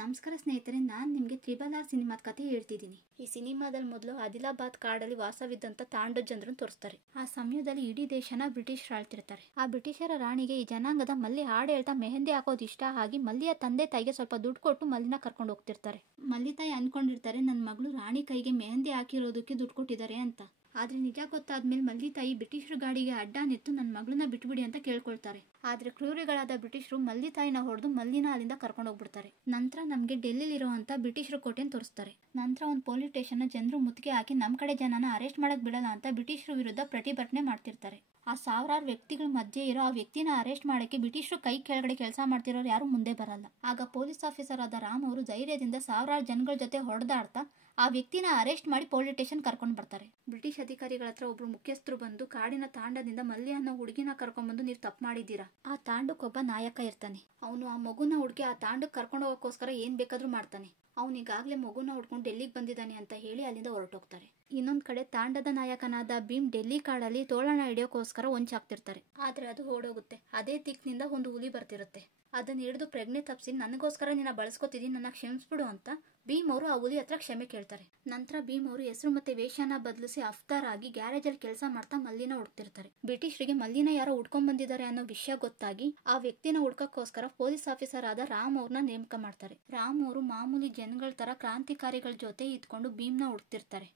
ನಮಸ್ಕಾರ ಸ್ನೇಹಿತರೆ, ನಾನು ನಿಮಗೆ RRR ಸಿನಿಮಾದ ಕಥೆ ಹೇಳ್ತಿದ್ದೀನಿ. ಈ ಸಿನಿಮಾದಲ್ಲಿ ಮೊದಲು ಆದಿಲಾಬಾದ್ ಕಾಡಲ್ಲಿ ವಾಸವಿದ್ದಂಥ ತಾಂಡು ಜನರನ್ನು ತೋರಿಸ್ತಾರೆ. ಆ ಸಮಯದಲ್ಲಿ ಇಡೀ ದೇಶನ ಬ್ರಿಟಿಷರು ಆಳ್ತಿರ್ತಾರೆ. ಆ ಬ್ರಿಟಿಷರ ರಾಣಿಗೆ ಈ ಜನಾಂಗದ ಮಲ್ಲಿ ಹಾಡು ಹೇಳ್ತಾ ಮೆಹಂದಿ ಹಾಕೋದು ಇಷ್ಟ ಆಗಿ ಮಲ್ಲಿಯ ತಂದೆ ತಾಯಿಗೆ ಸ್ವಲ್ಪ ದುಡ್ಡು ಕೊಟ್ಟು ಮಲ್ಲಿನ ಕರ್ಕೊಂಡು ಹೋಗ್ತಿರ್ತಾರೆ. ಮಲ್ಲಿ ತಾಯಿ ಅನ್ಕೊಂಡಿರ್ತಾರೆ ನನ್ನ ಮಗಳು ರಾಣಿ ಕೈಗೆ ಮೆಹಂದಿ ಹಾಕಿರೋದಕ್ಕೆ ದುಡ್ಡು ಕೊಟ್ಟಿದ್ದಾರೆ ಅಂತ. ಆದ್ರೆ ನಿಜ ಗೊತ್ತಾದ್ಮೇಲೆ ಮಲ್ಲಿ ತಾಯಿ ಬ್ರಿಟಿಷರ ಗಾಡಿಗೆ ಅಡ್ಡ ನಿಂತು ನನ್ನ ಮಗಳನ್ನ ಬಿಟ್ಬಿಡಿ ಅಂತ ಕೇಳ್ಕೊಳ್ತಾರೆ. ಆದ್ರೆ ಕ್ರೂರಿಗಳಾದ ಬ್ರಿಟಿಷರು ಮಲ್ಲಿ ತಾಯಿನ ಹೊಡೆದು ಮಲ್ಲಿನ ಅಲ್ಲಿಂದ ಕರ್ಕೊಂಡು ಹೋಗ್ಬಿಡ್ತಾರೆ. ನಂತರ ನಮ್ಗೆ ಡೆಲ್ಲಿಲಿರುವಂತ ಬ್ರಿಟಿಷರ ಕೋಟೆನ ತೋರಿಸ್ತಾರೆ. ನಂತರ ಒಂದು ಪೊಲೀಸ್ ಸ್ಟೇಷನ್ ಜನರು ಮುತ್ತಿಗೆ ಹಾಕಿ ನಮ್ ಕಡೆ ಜನನ ಅರೆಸ್ಟ್ ಮಾಡಕ್ ಬಿಡಲ್ಲ ಅಂತ ಬ್ರಿಟಿಷರ ವಿರುದ್ಧ ಪ್ರತಿಭಟನೆ ಮಾಡ್ತಿರ್ತಾರೆ. ಆ ಸಾವಿರಾರು ವ್ಯಕ್ತಿಗಳ ಮಧ್ಯೆ ಇರೋ ಆ ವ್ಯಕ್ತಿನ ಅರೆಸ್ಟ್ ಮಾಡಕ್ಕೆ ಬ್ರಿಟಿಷರು ಕೈ ಕೆಳಗಡೆ ಕೆಲಸ ಮಾಡ್ತಿರೋರು ಯಾರು ಮುಂದೆ ಬರಲ್ಲ. ಆಗ ಪೊಲೀಸ್ ಆಫೀಸರ್ ಆದ ರಾಮ್ ಅವರು ಧೈರ್ಯದಿಂದ ಸಾವಿರಾರು ಜನಗಳ ಜೊತೆ ಹೊಡೆದಾಡ್ತಾ ಆ ವ್ಯಕ್ತಿನ ಅರೆಸ್ಟ್ ಮಾಡಿ ಪೊಲೀಸ್ ಸ್ಟೇಷನ್ ಕರ್ಕೊಂಡು ಬರ್ತಾರೆ. ಬ್ರಿಟಿಷ್ ಅಧಿಕಾರಿಗಳ ಹತ್ರ ಒಬ್ರು ಮುಖ್ಯಸ್ಥರು ಬಂದು ಕಾಡಿನ ತಾಂಡದಿಂದ ಮಲ್ಲಿ ಅನ್ನೋ ಹುಡುಗಿನ ಕರ್ಕೊಂಡ್ಬಂದು ನೀವು ತಪ್ಪು ಮಾಡಿದ್ದೀರಾ. ಆ ತಾಂಡಕ್ಕೊಬ್ಬ ನಾಯಕ ಇರ್ತಾನೆ. ಅವನು ಆ ಮಗುನ ಹುಡುಗಿ ಆ ತಾಂಡಕ್ಕೆ ಕರ್ಕೊಂಡು ಹೋಗೋಕ್ಕೋಸ್ಕರ ಏನ್ ಬೇಕಾದ್ರೂ ಮಾಡ್ತಾನೆ. ಅವನಿಗಾಗ್ಲೇ ಮಗುನ ಹುಡ್ಕೊಂಡು ಡೆಲ್ಲಿಗೆ ಬಂದಿದ್ದಾನೆ ಅಂತ ಹೇಳಿ ಅಲ್ಲಿಂದ ಹೊರಟೋಗ್ತಾರೆ. ಇನ್ನೊಂದ್ ಕಡೆ ತಾಂಡದ ನಾಯಕನಾದ ಭೀಮ್ ಡೆಲ್ಲಿ ಕಾಡಲ್ಲಿ ತೋಳನ ಹಿಡಿಯೋಕ್ಕೋಸ್ಕರ ಹೊಂಚಾಕ್ತಿರ್ತಾರೆ. ಆದ್ರೆ ಅದು ಓಡೋಗುತ್ತೆ. ಅದೇ ದಿಕ್ಕಿನಿಂದ ಒಂದು ಹುಲಿ ಬರ್ತಿರುತ್ತೆ. ಅದನ್ನ ಹಿಡಿದು ಪ್ರಜ್ಞೆ ತಪ್ಪಿಸಿ ನನಗೋಸ್ಕರ ನಿನ್ನ ಬಳಸ್ಕೊತಿದ್ದೀನಿ, ನನ್ನ ಕ್ಷಮಿಸ್ಬಿಡು ಅಂತ ಭೀಮ್ ಅವರು ಆ ಹುಲಿ ಹತ್ರ ಕ್ಷಮೆ ಕೇಳ್ತಾರೆ. ನಂತರ ಭೀಮ್ ಅವರು ಹೆಸರು ಮತ್ತೆ ವೇಷನ ಬದಲಿಸಿ ಅಫ್ತಾರ್ ಆಗಿ ಗ್ಯಾರೇಜ್ ಅಲ್ಲಿ ಕೆಲಸ ಮಾಡ್ತಾ ಮಲ್ಲಿನ ಹುಡುಕ್ತಿರ್ತಾರೆ. ಬ್ರಿಟಿಷರಿಗೆ ಮಲ್ಲಿನ ಯಾರೋ ಹುಡ್ಕೊಂಡ್ ಬಂದಿದ್ದಾರೆ ಅನ್ನೋ ವಿಷಯ ಗೊತ್ತಾಗಿ ಆ ವ್ಯಕ್ತಿನ ಹುಡ್ಕಕ್ಕೋಸ್ಕರ ಪೊಲೀಸ್ ಆಫೀಸರ್ ಆದ ರಾಮ್ ಅವ್ರನ್ನ ನೇಮಕ ಮಾಡ್ತಾರೆ. ರಾಮ್ ಅವರು ಮಾಮೂಲಿ ಜನಗಳ ತರ ಕ್ರಾಂತಿಕಾರಿಗಳ ಜೊತೆ ಇದ್ಕೊಂಡು ಭೀಮ್ನ ಹುಡುಕ್ತಿರ್ತಾರೆ.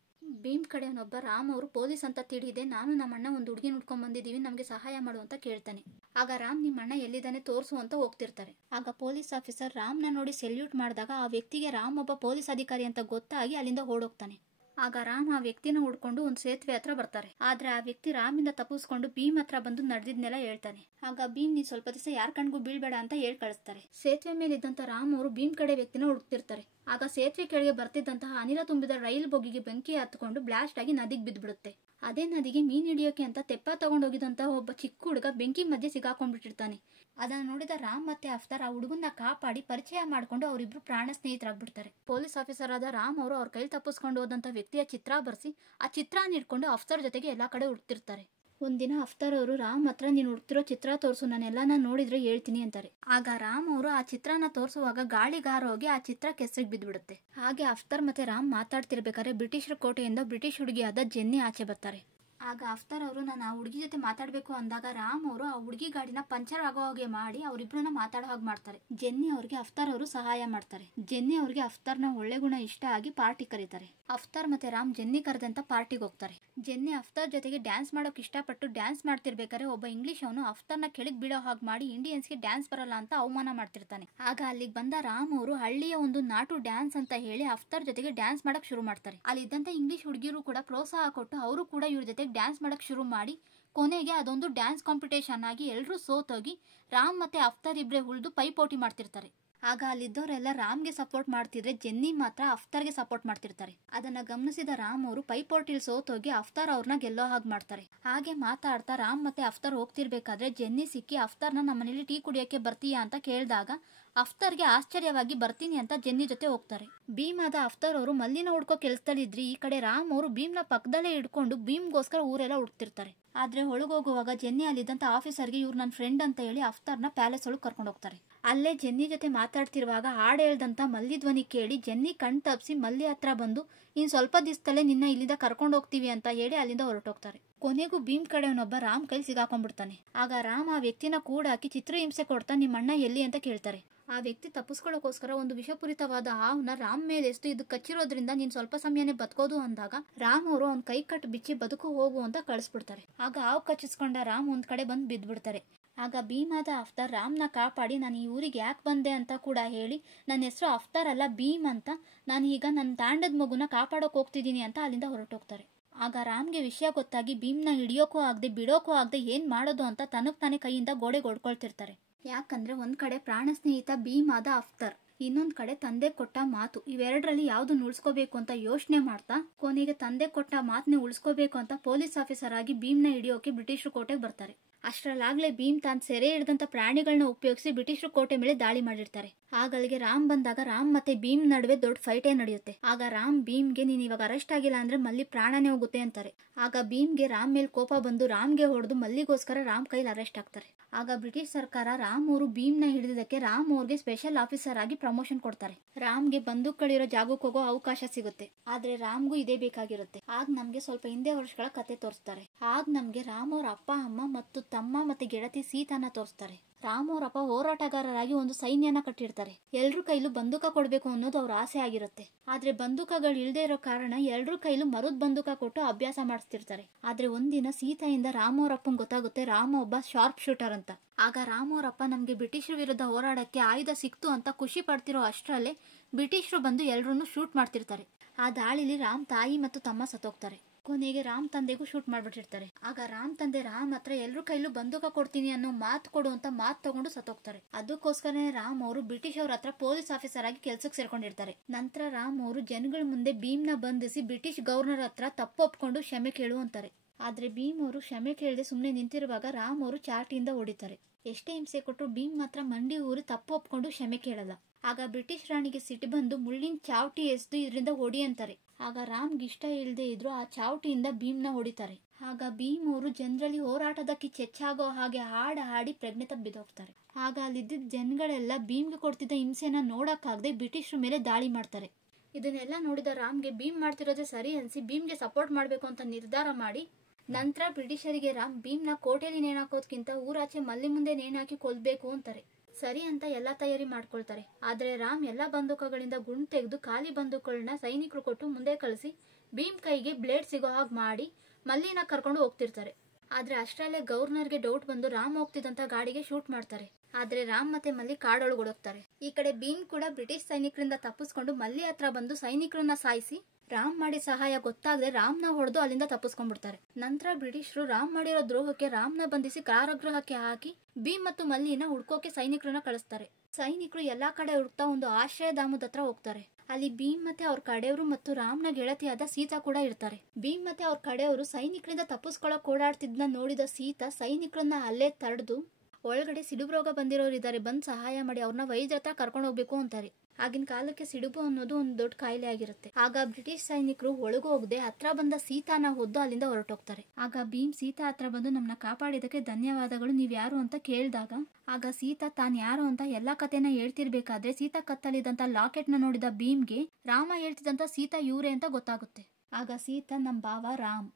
ಭೀಮ್ ಕಡೆಯವನೊಬ್ಬ ರಾಮ್ ಅವರು ಪೊಲೀಸ್ ಅಂತ ತಿಳಿದೆ, ನಾನು ನಮ್ಮಣ್ಣ ಒಂದು ಹುಡುಗಿ ಹುಡ್ಕೊಂಡ್ ಬಂದಿದ್ದೀವಿ, ನಮ್ಗೆ ಸಹಾಯ ಮಾಡು ಅಂತ ಕೇಳ್ತಾನೆ. ಆಗ ರಾಮ್ ನಿಮ್ಮ ಅಣ್ಣ ಎಲ್ಲಿದ್ದಾನೆ ತೋರಿಸು ಅಂತ ಹೋಗ್ತಿರ್ತಾರೆ. ಆಗ ಪೊಲೀಸ್ ಆಫೀಸರ್ ರಾಮ್ನ ನೋಡಿ ಸೆಲ್ಯೂಟ್ ಮಾಡಿದಾಗ ಆ ವ್ಯಕ್ತಿಗೆ ರಾಮ್ ಒಬ್ಬ ಪೊಲೀಸ್ ಅಧಿಕಾರಿ ಅಂತ ಗೊತ್ತಾಗಿ ಅಲ್ಲಿಂದ ಓಡೋಗ್ತಾನೆ. ಆಗ ರಾಮ್ ಆ ವ್ಯಕ್ತಿನ ಹುಡ್ಕೊಂಡು ಒಂದು ಸೇತುವೆ ಹತ್ರ ಬರ್ತಾರೆ. ಆದ್ರೆ ಆ ವ್ಯಕ್ತಿ ರಾಮಿಂದ ತಪ್ಪಿಸ್ಕೊಂಡು ಭೀಮ್ ಹತ್ರ ಬಂದು ನಡೆದಿದ್ನೆಲ್ಲ ಹೇಳ್ತಾನೆ. ಆಗ ಭೀಮ್ ನೀ ಸ್ವಲ್ಪ ದಿವಸ ಯಾರ ಕಣ್ಗೂ ಬೀಳ್ಬೇಡ ಅಂತ ಹೇಳಿ ಕಳಿಸ್ತಾರೆ. ಸೇತುವೆ ಮೇಲೆ ಇದ್ದಂತ ರಾಮ್ ಅವರು ಭೀಮ್ ಕಡೆ ವ್ಯಕ್ತಿನ ಹುಡುಕ್ತಿರ್ತಾರೆ. ಆಗ ಸೇತುವೆ ಕೆಳಗೆ ಬರ್ತಿದ್ದಂತಹ ಅನಿಲ ತುಂಬಿದ ರೈಲ್ ಬೋಗಿಗೆ ಬೆಂಕಿ ಹತ್ಕೊಂಡು ಬ್ಲಾಸ್ಟ್ ಆಗಿ ನದಿಗೆ ಬಿದ್ದ್ಬಿಡುತ್ತೆ. ಅದೇ ನದಿಗೆ ಮೀನ್ ಹಿಡಿಯೋಕೆ ಅಂತ ತೆಪ್ಪ ತಗೊಂಡೋಗಿದಂತಹ ಒಬ್ಬ ಚಿಕ್ಕ ಹುಡುಗ ಬೆಂಕಿ ಮಧ್ಯೆ ಸಿಗಾಕೊಂಡ್ಬಿಟ್ಟಿರ್ತಾನೆ. ಅದನ್ನ ನೋಡಿದ ರಾಮ್ ಮತ್ತೆ ಅಫ್ತಾರ್ ಆ ಹುಡುಗನ್ನ ಕಾಪಾಡಿ ಪರಿಚಯ ಮಾಡ್ಕೊಂಡು ಅವರಿಬ್ರು ಪ್ರಾಣ ಸ್ನೇಹಿತರಾಗ್ಬಿಡ್ತಾರೆ. ಪೊಲೀಸ್ ಆಫೀಸರ್ ಆದ ರಾಮ್ ಅವರು ಅವ್ರ ಕೈಲಿ ತಪ್ಪಿಸ್ಕೊಂಡು ಹೋದಂತ ವ್ಯಕ್ತಿಯ ಚಿತ್ರ ಬರ್ಸಿ ಆ ಚಿತ್ರ ಇಟ್ಕೊಂಡು ಅಫ್ತಾರ್ ಜೊತೆಗೆ ಎಲ್ಲಾ ಕಡೆ ಹುಡುಕ್ತಿರ್ತಾರೆ. ಒಂದಿನ ಅಫ್ತಾರ್ ಅವರು ರಾಮ್ ಹತ್ರ ನೀನು ಹುಡುಕ್ತಿರೋ ಚಿತ್ರ ತೋರಿಸು, ನಾನೆಲ್ಲ ನೋಡಿದ್ರೆ ಹೇಳ್ತೀನಿ ಅಂತಾರೆ. ಆಗ ರಾಮ್ ಅವರು ಆ ಚಿತ್ರನ ತೋರಿಸುವಾಗ ಗಾಳಿಗಾರ ಹೋಗಿ ಆ ಚಿತ್ರ ಕೆಸರಿಗೆ ಬಿದ್ದುಬಿಡುತ್ತೆ. ಹಾಗೆ ಅಫ್ತಾರ್ ಮತ್ತೆ ರಾಮ್ ಮಾತಾಡ್ತಿರ್ಬೇಕಾದ್ರೆ ಬ್ರಿಟಿಷರ ಕೋಟೆಯಿಂದ ಬ್ರಿಟಿಷ್ ಹುಡುಗಿಯಾದ ಜೆನ್ನಿ ಆಚೆ ಬರ್ತಾರೆ. ಆಗ ಅಫ್ತಾರ್ ಅವರು ನಾನು ಆ ಹುಡುಗಿ ಜೊತೆ ಮಾತಾಡ್ಬೇಕು ಅಂದಾಗ ರಾಮ್ ಅವರು ಆ ಹುಡುಗಿ ಗಾಡಿನ ಪಂಚರ್ ಆಗೋ ಹಾಗೆ ಮಾಡಿ ಅವರಿಬ್ರನ್ನ ಮಾತಾಡೋ ಹಾಗೆ ಮಾಡ್ತಾರೆ. ಜೆನ್ನಿ ಅವ್ರಿಗೆ ಅಫ್ತಾರ್ ಅವರು ಸಹಾಯ ಮಾಡ್ತಾರೆ. ಜೆನ್ನಿ ಅವ್ರಿಗೆ ಅಫ್ತಾರ್ನ ಒಳ್ಳೆ ಗುಣ ಇಷ್ಟ ಆಗಿ ಪಾರ್ಟಿ ಕರೀತಾರೆ. ಅಫ್ತಾರ್ ಮತ್ತೆ ರಾಮ್ ಜೆನ್ನಿ ಕರೆದಂತ ಪಾರ್ಟಿಗೆ ಹೋಗ್ತಾರೆ. ಜೆನ್ನಿ ಅಫ್ತಾರ್ ಜೊತೆಗೆ ಡ್ಯಾನ್ಸ್ ಮಾಡೋಕೆ ಇಷ್ಟಪಟ್ಟು ಡ್ಯಾನ್ಸ್ ಮಾಡ್ತಿರ್ಬೇಕಾದ್ರೆ ಒಬ್ಬ ಇಂಗ್ಲಿಷ್ ಅವನು ಅಫ್ತಾರ್ನ ಕೆಳಗೆ ಬೀಳೋ ಹಾಗೆ ಮಾಡಿ ಇಂಡಿಯನ್ಸ್ಗೆ ಡ್ಯಾನ್ಸ್ ಬರಲ್ಲ ಅಂತ ಅವಮಾನ ಮಾಡ್ತಿರ್ತಾನೆ. ಆಗ ಅಲ್ಲಿಗೆ ಬಂದ ರಾಮ್ ಅವರು ಹಳ್ಳಿಯ ಒಂದು ನಾಟು ಡ್ಯಾನ್ಸ್ ಅಂತ ಹೇಳಿ ಅಫ್ತಾರ್ ಜೊತೆಗೆ ಡ್ಯಾನ್ಸ್ ಮಾಡಕ್ ಶುರು ಮಾಡ್ತಾರೆ. ಅಲ್ಲಿದ್ದಂತ ಇಂಗ್ಲಿಷ್ ಹುಡುಗಿರು ಕೂಡ ಪ್ರೋತ್ಸಾಹ ಕೊಟ್ಟು ಅವರು ಕೂಡ ಇವ್ರ ಜೊತೆ ಡ್ಯಾನ್ಸ್ ಮಾಡಕ್ ಶುರು ಮಾಡಿ ಕೊನೆಗೆ ಅದೊಂದು ಡ್ಯಾನ್ಸ್ ಕಾಂಪಿಟೇಷನ್ ಆಗಿ ಎಲ್ಲರೂ ಸೋತೋಗಿ ರಾಮ್ ಮತ್ತೆ ಅಫ್ತಾರ್ ಇಬ್ರೆ ಉಳಿದು ಪೈಪೋಟಿ ಮಾಡ್ತಿರ್ತಾರೆ. ಆಗ ಅಲ್ಲಿದ್ದವರೆಲ್ಲ ರಾಮ್ಗೆ ಸಪೋರ್ಟ್ ಮಾಡ್ತಿದ್ರೆ ಜೆನ್ನಿ ಮಾತ್ರ ಅಫ್ತಾರ್ಗೆ ಸಪೋರ್ಟ್ ಮಾಡ್ತಿರ್ತಾರೆ. ಅದನ್ನ ಗಮನಿಸಿದ ರಾಮ್ ಅವರು ಪೈಪೋಟಿಲ್ ಸೋತೋಗಿ ಅಫ್ತಾರ್ ಅವ್ರನ್ನ ಗೆಲ್ಲೋ ಹಾಗೆ ಮಾಡ್ತಾರೆ. ಹಾಗೆ ಮಾತಾಡ್ತಾ ರಾಮ್ ಮತ್ತೆ ಅಫ್ತಾರ್ ಹೋಗ್ತಿರ್ಬೇಕಾದ್ರೆ ಜೆನ್ನಿ ಸಿಕ್ಕಿ ಅಫ್ತಾರ್ನ ನಮ್ಮನೇಲಿ ಟೀ ಕುಡಿಯೋಕೆ ಬರ್ತೀಯಾ ಅಂತ ಕೇಳಿದಾಗ ಅಫ್ತಾರ್ಗೆ ಆಶ್ಚರ್ಯವಾಗಿ ಬರ್ತೀನಿ ಅಂತ ಜೆನ್ನಿ ಜೊತೆ ಹೋಗ್ತಾರೆ. ಭೀಮ್ ಆದ ಅಫ್ತಾರ್ ಅವರು ಮಲ್ಲಿನ ಹುಡ್ಕೋ ಕೆಲಸದಲ್ಲಿದ್ರಿ ಈ ಕಡೆ ರಾಮ್ ಅವರು ಭೀಮ್ನ ಪಕ್ಕದಲ್ಲೇ ಹಿಡ್ಕೊಂಡು ಭೀಮ್ಗೋಸ್ಕರ ಊರೆಲ್ಲ ಹುಡುಕ್ತಿರ್ತಾರೆ. ಆದ್ರೆ ಒಳಗೋಗುವಾಗ ಜೆನ್ನಿ ಅಲ್ಲಿದ್ದಂತ ಆಫೀಸರ್ಗೆ ಇವ್ರು ನನ್ನ ಫ್ರೆಂಡ್ ಅಂತ ಹೇಳಿ ಅಫ್ತಾರ್ನ ಪ್ಯಾಲೇಸ್ ಒಳಗೆ ಕರ್ಕೊಂಡು ಹೋಗ್ತಾರೆ. ಅಲ್ಲೇ ಜೆನ್ನಿ ಜೊತೆ ಮಾತಾಡ್ತಿರುವಾಗ ಹಾಡು ಹೇಳ್ದಂತ ಮಲ್ಲಿ ಧ್ವನಿ ಕೇಳಿ ಜೆನ್ನಿ ಕಣ್ ತಪ್ಪಿಸಿ ಮಲ್ಲಿ ಹತ್ರ ಬಂದು ಇನ್ ಸ್ವಲ್ಪ ದಿವಸದಲ್ಲೇ ನಿನ್ನ ಇಲ್ಲಿಂದ ಕರ್ಕೊಂಡು ಹೋಗ್ತೀವಿ ಅಂತ ಹೇಳಿ ಅಲ್ಲಿಂದ ಹೊರಟೋಗ್ತಾರೆ. ಕೊನೆಗೂ ಭೀಮ್ ಕಡೆಯವನೊಬ್ಬ ರಾಮ್ ಕೈ ಸಿಗಾಕೊಂಡ್ಬಿಡ್ತಾನೆ. ಆಗ ರಾಮ್ ಆ ವ್ಯಕ್ತಿನ ಕೂಡ ಹಾಕಿ ಚಿತ್ರಹಿಂಸೆ ಕೊಡ್ತಾ ನಿಮ್ಮ ಅಣ್ಣ ಎಲ್ಲಿ ಅಂತ ಕೇಳ್ತಾರೆ. ಆ ವ್ಯಕ್ತಿ ತಪ್ಪಿಸ್ಕೊಳ್ಳೋಕೋಸ್ಕರ ಒಂದು ವಿಷಪೂರಿತವಾದ ಹಾವನ್ನ ರಾಮ್ ಮೇಲೆ ಎಸ್ತು ಇದು ಕಚ್ಚಿರೋದ್ರಿಂದ ನೀನ್ ಸ್ವಲ್ಪ ಸಮಯನೇ ಬದುಕೋದು ಅಂದಾಗ ರಾಮ್ ಅವರು ಅವ್ನ ಕೈ ಕಟ್ಟು ಬಿಚ್ಚಿ ಬದುಕು ಹೋಗು ಅಂತ ಕಳಿಸ್ಬಿಡ್ತಾರೆ. ಆಗ ಹಾವು ಕಚ್ಚಿಸ್ಕೊಂಡ ರಾಮ್ ಒಂದ್ ಕಡೆ ಬಂದು ಬಿದ್ದ್ಬಿಡ್ತಾರೆ. ಆಗ ಭೀಮಾದ ಅಫ್ತಾರ್ ರಾಮ್ನ ಕಾಪಾಡಿ ನಾನು ಈ ಊರಿಗೆ ಯಾಕೆ ಬಂದೆ ಅಂತ ಕೂಡ ಹೇಳಿ ನನ್ನ ಹೆಸರು ಅಫ್ತಾರ್ ಅಲ್ಲ ಭೀಮ್ ಅಂತ, ನಾನು ಈಗ ನನ್ನ ತಾಂಡದ ಮಗುನ ಕಾಪಾಡೋಕೆ ಹೋಗ್ತಿದ್ದೀನಿ ಅಂತ ಅಲ್ಲಿಂದ ಹೊರಟೋಗ್ತಾರೆ. ಆಗ ರಾಮ್ಗೆ ವಿಷಯ ಗೊತ್ತಾಗಿ ಭೀಮ್ನ ಹಿಡಿಯೋಕೂ ಆಗದೆ ಬಿಡೋಕೂ ಆಗದೆ ಏನ್ ಮಾಡೋದು ಅಂತ ತನಗ್ ತಾನೇ ಕೈಯಿಂದ ಗೋಡೆಗೆ ಹೊಡ್ಕೊಳ್ತಿರ್ತಾರೆ. ಯಾಕಂದ್ರೆ ಒಂದ್ ಕಡೆ ಪ್ರಾಣ ಸ್ನೇಹಿತ ಭೀಮ್ ಆದ ಅಫ್ತಾರ್, ಇನ್ನೊಂದ್ ಕಡೆ ತಂದೆ ಕೊಟ್ಟ ಮಾತು, ಇವೆರಡರಲ್ಲಿ ಯಾವ್ದು ಉಳಿಸ್ಕೋಬೇಕು ಅಂತ ಯೋಚನೆ ಮಾಡ್ತಾ ಕೊನೆಗೆ ತಂದೆ ಕೊಟ್ಟ ಮಾತನ್ನ ಉಳಿಸ್ಕೋಬೇಕು ಅಂತ ಪೊಲೀಸ್ ಆಫೀಸರ್ ಆಗಿ ಭೀಮ್ನ ಹಿಡಿಯೋಕೆ ಬ್ರಿಟಿಷರು ಕೋಟೆಗೆ ಬರ್ತಾರೆ. ಅಷ್ಟರಲ್ಲಾಗ್ಲೇ ಭೀಮ್ ತಾನು ಸೆರೆ ಹಿಡಿದಂತ ಪ್ರಾಣಿಗಳನ್ನ ಉಪಯೋಗಿಸಿ ಬ್ರಿಟಿಷರು ಕೋಟೆ ಮೇಲೆ ದಾಳಿ ಮಾಡಿರ್ತಾರೆ. ಆಗ ಅಲ್ಲಿಗೆ ರಾಮ್ ಬಂದಾಗ ರಾಮ್ ಮತ್ತೆ ಭೀಮ್ ನಡುವೆ ದೊಡ್ಡ ಫೈಟೇ ನಡೆಯುತ್ತೆ. ಆಗ ರಾಮ್ ಭೀಮ್ಗೆ ನೀನ್ ಇವಾಗ ಅರೆಸ್ಟ್ ಆಗಿಲ್ಲ ಅಂದ್ರೆ ಮಲ್ಲಿ ಪ್ರಾಣನೇ ಹೋಗುತ್ತೆ ಅಂತಾರೆ. ಆಗ ಭೀಮ್ಗೆ ರಾಮ್ ಮೇಲೆ ಕೋಪ ಬಂದು ರಾಮ್ಗೆ ಹೊಡೆದು ಮಲ್ಲಿಗೋಸ್ಕರ ರಾಮ್ ಕೈಲಿ ಅರೆಸ್ಟ್ ಆಗ್ತಾರೆ. ಆಗ ಬ್ರಿಟಿಷ್ ಸರ್ಕಾರ ರಾಮ್ ಅವರು ಭೀಮ್ನ ಹಿಡಿದಕ್ಕೆ ರಾಮ್ ಅವ್ರಿಗೆ ಸ್ಪೆಷಲ್ ಆಫೀಸರ್ ಆಗಿ ಪ್ರಮೋಷನ್ ಕೊಡ್ತಾರೆ. ರಾಮ್ಗೆ ಬಂದೂಕುಗಳಿರೋ ಜಾಗಕ್ಕೆ ಹೋಗೋ ಅವಕಾಶ ಸಿಗುತ್ತೆ. ಆದ್ರೆ ರಾಮ್ಗೂ ಇದೇ ಬೇಕಾಗಿರುತ್ತೆ. ಆಗ ನಮ್ಗೆ ಸ್ವಲ್ಪ ಹಿಂದೆ ವರ್ಷಗಳ ಕತೆ ತೋರಿಸ್ತಾರೆ. ಆಗ ನಮ್ಗೆ ರಾಮ್ ಅವ್ರ ಅಪ್ಪ ಅಮ್ಮ ಮತ್ತು ತಮ್ಮ ಮತ್ತೆ ಗೆಳತಿ ಸೀತಾನ ತೋರಿಸ್ತಾರೆ. ರಾಮ್ ಅವರಪ್ಪ ಹೋರಾಟಗಾರರಾಗಿ ಒಂದು ಸೈನ್ಯನ ಕಟ್ಟಿರ್ತಾರೆ. ಎಲ್ರ ಕೈಲೂ ಬಂದೂಕ ಕೊಡ್ಬೇಕು ಅನ್ನೋದು ಅವ್ರ ಆಸೆ ಆಗಿರುತ್ತೆ. ಆದ್ರೆ ಬಂದೂಕಗಳು ಇಲ್ದೇ ಇರೋ ಕಾರಣ ಎಲ್ರ ಕೈಲೂ ಮರದ ಬಂದೂಕ ಕೊಟ್ಟು ಅಭ್ಯಾಸ ಮಾಡಿಸ್ತಿರ್ತಾರೆ. ಆದ್ರೆ ಒಂದಿನ ಸೀತೆಯಿಂದ ರಾಮ್ ಅವರಪ್ಪಂಗೆ ಗೊತ್ತಾಗುತ್ತೆ ರಾಮ ಒಬ್ಬ ಶಾರ್ಪ್ ಶೂಟರ್ ಅಂತ. ಆಗ ರಾಮ್ ಅವರಪ್ಪ ನಮ್ಗೆ ಬ್ರಿಟಿಷರ ವಿರುದ್ಧ ಹೋರಾಡಕ್ಕೆ ಆಯುಧ ಸಿಕ್ತು ಅಂತ ಖುಷಿ ಪಡ್ತಿರೋ ಅಷ್ಟರಲ್ಲೇ ಬ್ರಿಟಿಷರು ಬಂದು ಎಲ್ರನ್ನೂ ಶೂಟ್ ಮಾಡ್ತಿರ್ತಾರೆ. ಆ ದಾಳಿಲಿ ರಾಮ್ ತಾಯಿ ಮತ್ತು ತಮ್ಮ ಸತ್ತೋಗ್ತಾರೆ. ಕೊನೆಗೆ ರಾಮ್ ತಂದೆಗೂ ಶೂಟ್ ಮಾಡ್ಬಿಟ್ಟಿರ್ತಾರೆ. ಆಗ ರಾಮ್ ತಂದೆ ರಾಮ್ ಹತ್ರ ಎಲ್ರ ಕೈಲೂ ಬಂದೂಕ ಕೊಡ್ತೀನಿ ಅನ್ನೋ ಮಾತು ಕೊಡು ಅಂತ ಮಾತು ತಗೊಂಡು ಸತ್ತೋಗ್ತಾರೆ. ಅದಕ್ಕೋಸ್ಕರನೇ ರಾಮ್ ಅವರು ಬ್ರಿಟಿಷ್ ಅವ್ರ ಹತ್ರ ಪೊಲೀಸ್ ಆಫೀಸರ್ ಆಗಿ ಕೆಲ್ಸಕ್ಕೆ ಸೇರ್ಕೊಂಡಿರ್ತಾರೆ. ನಂತರ ರಾಮ್ ಅವರು ಜನಗಳ ಮುಂದೆ ಭೀಮ್ನ ಬಂಧಿಸಿ ಬ್ರಿಟಿಷ್ ಗವರ್ನರ್ ಹತ್ರ ತಪ್ಪು ಒಪ್ಕೊಂಡು ಕ್ಷಮೆ ಕೇಳು ಅಂತಾರೆ. ಆದ್ರೆ ಭೀಮ್ ಅವರು ಕ್ಷಮೆ ಕೇಳದೆ ಸುಮ್ಮನೆ ನಿಂತಿರುವಾಗ ರಾಮ್ ಅವರು ಚಾಟಿಯಿಂದ ಹೊಡಿತಾರೆ. ಎಷ್ಟೇ ಹಿಂಸೆ ಕೊಟ್ಟರು ಭೀಮ್ ಮಾತ್ರ ಮಂಡಿ ಊರಿ ತಪ್ಪು ಒಪ್ಕೊಂಡು ಕ್ಷಮೆ ಕೇಳಲ್ಲ. ಆಗ ಬ್ರಿಟಿಷ್ ರಾಣಿಗೆ ಸಿಟ್ಟು ಬಂದು ಮುಳ್ಳಿನ ಚಾವಟಿ ಎಸ್ದು ಇದರಿಂದ ಹೊಡಿ ಅಂತಾರೆ. ಆಗ ರಾಮ್ಗೆ ಇಷ್ಟ ಇಲ್ಲದೆ ಇದ್ರು ಆ ಚಾವಟಿಯಿಂದ ಭೀಮ್ನ ಹೊಡಿತಾರೆ. ಆಗ ಭೀಮ್ ಅವರು ಜನರಲ್ಲಿ ಹೋರಾಟದ ಕಿಚ್ಚೆಚ್ಚಾಗೋ ಹಾಗೆ ಹಾಡಿ ಪ್ರಜ್ಞೆ ತಪ್ಪಿದೋಗ್ತಾರೆ. ಆಗ ಅಲ್ಲಿದ್ದ ಜನಗಳೆಲ್ಲ ಭೀಮ್ಗೆ ಕೊಡ್ತಿದ್ದ ಹಿಂಸೆನ ನೋಡಕ್ಕಾಗದೆ ಬ್ರಿಟಿಷರ ಮೇಲೆ ದಾಳಿ ಮಾಡ್ತಾರೆ. ಇದನ್ನೆಲ್ಲ ನೋಡಿದ ರಾಮ್ಗೆ ಭೀಮ್ ಮಾಡ್ತಿರೋದೇ ಸರಿ ಅನ್ಸಿ ಭೀಮ್ಗೆ ಸಪೋರ್ಟ್ ಮಾಡ್ಬೇಕು ಅಂತ ನಿರ್ಧಾರ ಮಾಡಿ ನಂತರ ಬ್ರಿಟಿಷರಿಗೆ ರಾಮ್ ಭೀಮ್ನ ಕೋಟೆಯಲ್ಲಿ ನೇಣಾಕೋದ್ಕಿಂತ ಊರಾಚೆ ಮಲ್ಲಿ ಮುಂದೆ ನೇಣಾಕಿ ಕೊಲ್ಬೇಕು ಅಂತಾರೆ. ಸರಿ ಅಂತ ಎಲ್ಲ ತಯಾರಿ ಮಾಡ್ಕೊಳ್ತಾರೆ. ಆದ್ರೆ ರಾಮ್ ಎಲ್ಲ ಬಂದೂಕಗಳಿಂದ ಗುಂಡು ತೆಗೆದು ಖಾಲಿ ಬಂದೂಕಗಳನ್ನ ಸೈನಿಕರು ಕೊಟ್ಟು ಮುಂದೆ ಕಳಿಸಿ ಭೀಮ್ ಕೈಗೆ ಬ್ಲೇಡ್ ಸಿಗೋ ಹಾಗೆ ಮಾಡಿ ಮಲ್ಲಿನ ಕರ್ಕೊಂಡು ಹೋಗ್ತಿರ್ತಾರೆ. ಆದ್ರೆ ಅಷ್ಟರಲ್ಲೇ ಗವರ್ನರ್ಗೆ ಡೌಟ್ ಬಂದು ರಾಮ್ ಹೋಗ್ತಿದ್ದಂತ ಗಾಡಿಗೆ ಶೂಟ್ ಮಾಡ್ತಾರೆ. ಆದ್ರೆ ರಾಮ್ ಮತ್ತೆ ಮಲ್ಲಿ ಕಾಡೊಳಗೋಗ್ತಾರೆ. ಈ ಕಡೆ ಭೀಮ್ ಕೂಡ ಬ್ರಿಟಿಷ್ ಸೈನಿಕರಿಂದ ತಪ್ಪಿಸ್ಕೊಂಡು ಮಲ್ಲಿ ಹತ್ರ ಬಂದು ಸೈನಿಕರನ್ನ ಸಾಯಿಸಿ ರಾಮ್ ಮಾಡಿ ಸಹಾಯ ಗೊತ್ತಾಗದೆ ರಾಮ್ನ ಹೊಡೆದು ಅಲ್ಲಿಂದ ತಪ್ಪಿಸ್ಕೊಂಡ್ಬಿಡ್ತಾರೆ. ನಂತರ ಬ್ರಿಟಿಷರು ರಾಮ್ ಮಾಡಿರೋ ದ್ರೋಹಕ್ಕೆ ರಾಮ್ನ ಬಂಧಿಸಿ ಕಾರಾಗೃಹಕ್ಕೆ ಹಾಕಿ ಭೀಮ್ ಮತ್ತು ಮಲ್ಲಿನ ಹುಡ್ಕೋಕೆ ಸೈನಿಕರನ್ನ ಕಳಿಸ್ತಾರೆ. ಸೈನಿಕರು ಎಲ್ಲಾ ಕಡೆ ಹುಡುಕ್ತಾ ಒಂದು ಆಶ್ರಯಧಾಮದ ಹತ್ರ ಹೋಗ್ತಾರೆ. ಅಲ್ಲಿ ಭೀಮ್ ಮತ್ತೆ ಅವ್ರ ಕಡೆಯವರು ಮತ್ತು ರಾಮ್ನ ಗೆಳತಿಯಾದ ಸೀತಾ ಕೂಡ ಇರ್ತಾರೆ. ಭೀಮ್ ಮತ್ತೆ ಅವ್ರ ಕಡೆಯವರು ಸೈನಿಕರಿಂದ ತಪ್ಪಿಸ್ಕೊಳಕ್ ಓಡಾಡ್ತಿದ್ನ ನೋಡಿದ ಸೀತಾ ಸೈನಿಕರನ್ನ ಅಲ್ಲೇ ತಡೆದು ಒಳಗಡೆ ಸಿಡುಬು ರೋಗ ಬಂದಿರೋರು ಇದ್ದಾರೆ, ಬಂದ್ ಸಹಾಯ ಮಾಡಿ ಅವ್ರನ್ನ ವೈದ್ಯರ ಹತ್ರ ಕರ್ಕೊಂಡು ಹೋಗ್ಬೇಕು ಅಂತಾರೆ. ಆಗಿನ ಕಾಲಕ್ಕೆ ಸಿಡುಬು ಅನ್ನೋದು ಒಂದು ದೊಡ್ಡ ಕಾಯಿಲೆ ಆಗಿರುತ್ತೆ. ಆಗ ಬ್ರಿಟಿಷ್ ಸೈನಿಕರು ಒಳಗೋಗದೆ ಹತ್ರ ಬಂದ ಸೀತಾನ ಹೊದ್ದು ಅಲ್ಲಿಂದ ಹೊರಟೋಗ್ತಾರೆ. ಆಗ ಭೀಮ್ ಸೀತಾ ಹತ್ರ ಬಂದು ನಮ್ಮನ್ನ ಕಾಪಾಡಿದಕ್ಕೆ ಧನ್ಯವಾದಗಳು, ನೀವ್ ಯಾರು ಅಂತ ಕೇಳಿದಾಗ ಆಗ ಸೀತಾ ತಾನ್ ಯಾರು ಅಂತ ಎಲ್ಲಾ ಕಥೆನ ಹೇಳ್ತಿರ್ಬೇಕಾದ್ರೆ ಸೀತಾ ಕತ್ತಲಿದಂತ ಲಾಕೆಟ್ ನ ನೋಡಿದ ಭೀಮ್ಗೆ ರಾಮ ಹೇಳ್ತಿದ್ದಂತ ಸೀತಾ ಇವ್ರೆ ಅಂತ ಗೊತ್ತಾಗುತ್ತೆ. ಆಗ ಸೀತಾ ನಮ್ ಭಾವ ರಾಮ್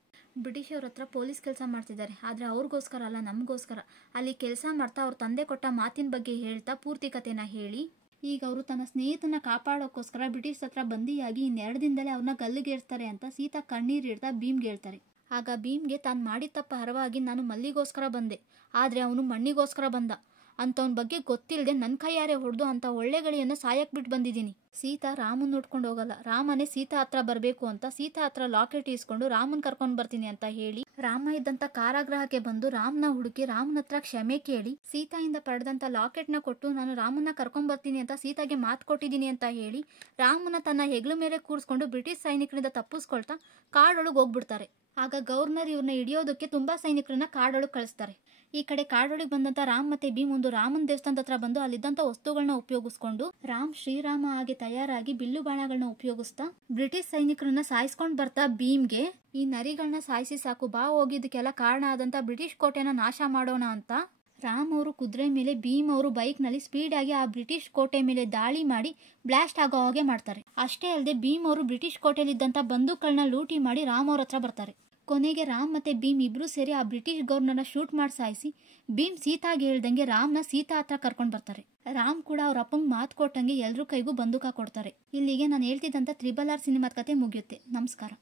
ಬ್ರಿಟಿಷ್ ಅವ್ರ ಹತ್ರ ಪೊಲೀಸ್ ಕೆಲಸ ಮಾಡ್ತಿದ್ದಾರೆ. ಆದ್ರೆ ಅವ್ರಿಗೋಸ್ಕರ ಅಲ್ಲ, ನಮಗೋಸ್ಕರ. ಅಲ್ಲಿ ಕೆಲಸ ಮಾಡ್ತಾ ಅವ್ರ ತಂದೆ ಕೊಟ್ಟ ಮಾತಿನ ಬಗ್ಗೆ ಹೇಳ್ತಾ ಪೂರ್ತಿ ಕಥೆನ ಹೇಳಿ ಈಗ ಅವರು ತನ್ನ ಸ್ನೇಹಿತನ ಕಾಪಾಡೋಕ್ಕೋಸ್ಕರ ಬ್ರಿಟಿಷ್ ಹತ್ರ ಬಂದಿಯಾಗಿ 2 ದಿನದಲ್ಲೇ ಅವ್ರನ್ನ ಗಲ್ಲಿಗೇರ್ಸ್ತಾರೆ ಅಂತ ಸೀತಾ ಕಣ್ಣೀರಿಡ್ತಾ ಭೀಮ್ಗೆ ಹೇಳ್ತಾರೆ. ಆಗ ಭೀಮ್ಗೆ ತಾನು ಮಾಡಿದ ತಪ್ಪ ಹರವಾಗಿ ನಾನು ಮಲ್ಲಿಗೋಸ್ಕರ ಬಂದೆ, ಆದ್ರೆ ಅವನು ಮಣ್ಣಿಗೋಸ್ಕರ ಬಂದ ಅಂತವನ ಬಗ್ಗೆ ಗೊತ್ತಿಲ್ಲದೆ ನನ್ನ ಕೈಯಾರೆ ಹೊಡೆದು ಅಂತ ಒಳ್ಳೆ ಗಳಿಯನ್ನು ಸಾಯಕ್ ಬಿಟ್ಟು ಬಂದಿದ್ದೀನಿ. ಸೀತಾ ರಾಮನ್ ನೋಡ್ಕೊಂಡು ಹೋಗಲ್ಲ, ರಾಮನೇ ಸೀತಾ ಹತ್ರ ಬರಬೇಕು ಅಂತ ಸೀತಾ ಹತ್ರ ಲಾಕೆಟ್ ಇಸ್ಕೊಂಡು ರಾಮನ್ ಕರ್ಕೊಂಡು ಬರ್ತೀನಿ ಅಂತ ಹೇಳಿ ರಾಮ ಇದ್ದಂತ ಕಾರಾಗೃಹಕ್ಕೆ ಬಂದು ರಾಮ್ನ ಹುಡುಕಿ ರಾಮನ ಹತ್ರ ಕ್ಷಮೆ ಕೇಳಿ ಸೀತಾಯಿಂದ ಪಡೆದಂತ ಲಾಕೆಟ್ ನ ಕೊಟ್ಟು ನಾನು ರಾಮನ್ನ ಕರ್ಕೊಂಡ್ ಬರ್ತೀನಿ ಅಂತ ಸೀತಾಗೆ ಮಾತು ಕೊಟ್ಟಿದ್ದೀನಿ ಅಂತ ಹೇಳಿ ರಾಮನ ತನ್ನ ಹೆಗ್ಲ ಮೇಲೆ ಕೂರಿಸ್ಕೊಂಡು ಬ್ರಿಟಿಷ್ ಸೈನಿಕರಿಂದ ತಪ್ಪಿಸ್ಕೊಳ್ತಾ ಕಾಡೊಳಗೆ ಹೋಗ್ಬಿಡ್ತಾರೆ. ಆಗ ಗವರ್ನರ್ ಇವ್ರನ್ನ ಹಿಡಿಯೋದಕ್ಕೆ ತುಂಬಾ ಸೈನಿಕರನ್ನ ಕಾಡೊಳಗೆ ಕಳಿಸ್ತಾರೆ. ಈ ಕಡೆ ಕಾಡೊಳಗೆ ಬಂದಂತ ರಾಮ್ ಮತ್ತೆ ಭೀಮ್ ಒಂದು ರಾಮನ್ ದೇವಸ್ಥಾನದ ಹತ್ರ ಬಂದು ಅಲ್ಲಿದ್ದಂತ ವಸ್ತುಗಳನ್ನ ಉಪಯೋಗಿಸ್ಕೊಂಡು ರಾಮ್ ಶ್ರೀರಾಮ ಹಾಗೆ ತಯಾರಾಗಿ ಬಿಲ್ಲು ಬಾಣಗಳನ್ನ ಉಪಯೋಗಿಸ್ತಾ ಬ್ರಿಟಿಷ್ ಸೈನಿಕರನ್ನ ಸಾಯಿಸ್ಕೊಂಡ್ ಬರ್ತಾ ಭೀಮ್ಗೆ ಈ ನರಿಗಳನ್ನ ಸಾಯಿಸಿ ಸಾಕು, ಬಾ ಹೋಗಿದ್ದಕ್ಕೆಲ್ಲ ಕಾರಣ ಆದಂತ ಬ್ರಿಟಿಷ್ ಕೋಟೆನ ನಾಶ ಮಾಡೋಣ ಅಂತ ರಾಮ್ ಅವರು ಕುದುರೆ ಮೇಲೆ, ಭೀಮ್ ಅವರು ಬೈಕ್ ನಲ್ಲಿ ಸ್ಪೀಡ್ ಆಗಿ ಆ ಬ್ರಿಟಿಷ್ ಕೋಟೆ ಮೇಲೆ ದಾಳಿ ಮಾಡಿ ಬ್ಲಾಸ್ಟ್ ಆಗೋ ಹಾಗೆ ಮಾಡ್ತಾರೆ. ಅಷ್ಟೇ ಅಲ್ಲದೆ ಭೀಮ್ ಅವರು ಬ್ರಿಟಿಷ್ ಕೋಟೆಯಲ್ಲಿದ್ದಂತ ಬಂದೂಕಗಳನ್ನ ಲೂಟಿ ಮಾಡಿ ರಾಮ್ ಅವ್ರ ಹತ್ರ ಬರ್ತಾರೆ. ಕೊನೆಗೆ ರಾಮ್ ಮತ್ತೆ ಭೀಮ್ ಇಬ್ರು ಸೇರಿ ಆ ಬ್ರಿಟಿಷ್ ಗವರ್ನರ್ನ ಶೂಟ್ ಮಾಡಿ ಸಾಯಿಸಿ ಭೀಮ್ ಸೀತಾಗೆ ಹೇಳ್ದಂಗೆ ರಾಮ್ನ ಸೀತಾ ಹತ್ರ ಕರ್ಕೊಂಡ್ ಬರ್ತಾರೆ. ರಾಮ್ ಕೂಡ ಅವ್ರ ಅಪ್ಪಂಗ್ ಮಾತು ಕೊಟ್ಟಂಗೆ ಎಲ್ರೂ ಕೈಗೂ ಬಂದೂಕ ಕೊಡ್ತಾರೆ. ಇಲ್ಲಿಗೆ ನಾನು ಹೇಳ್ತಿದ್ದಂತ RRR ಸಿನಿಮಾದ ಕತೆ ಮುಗಿಯುತ್ತೆ. ನಮಸ್ಕಾರ.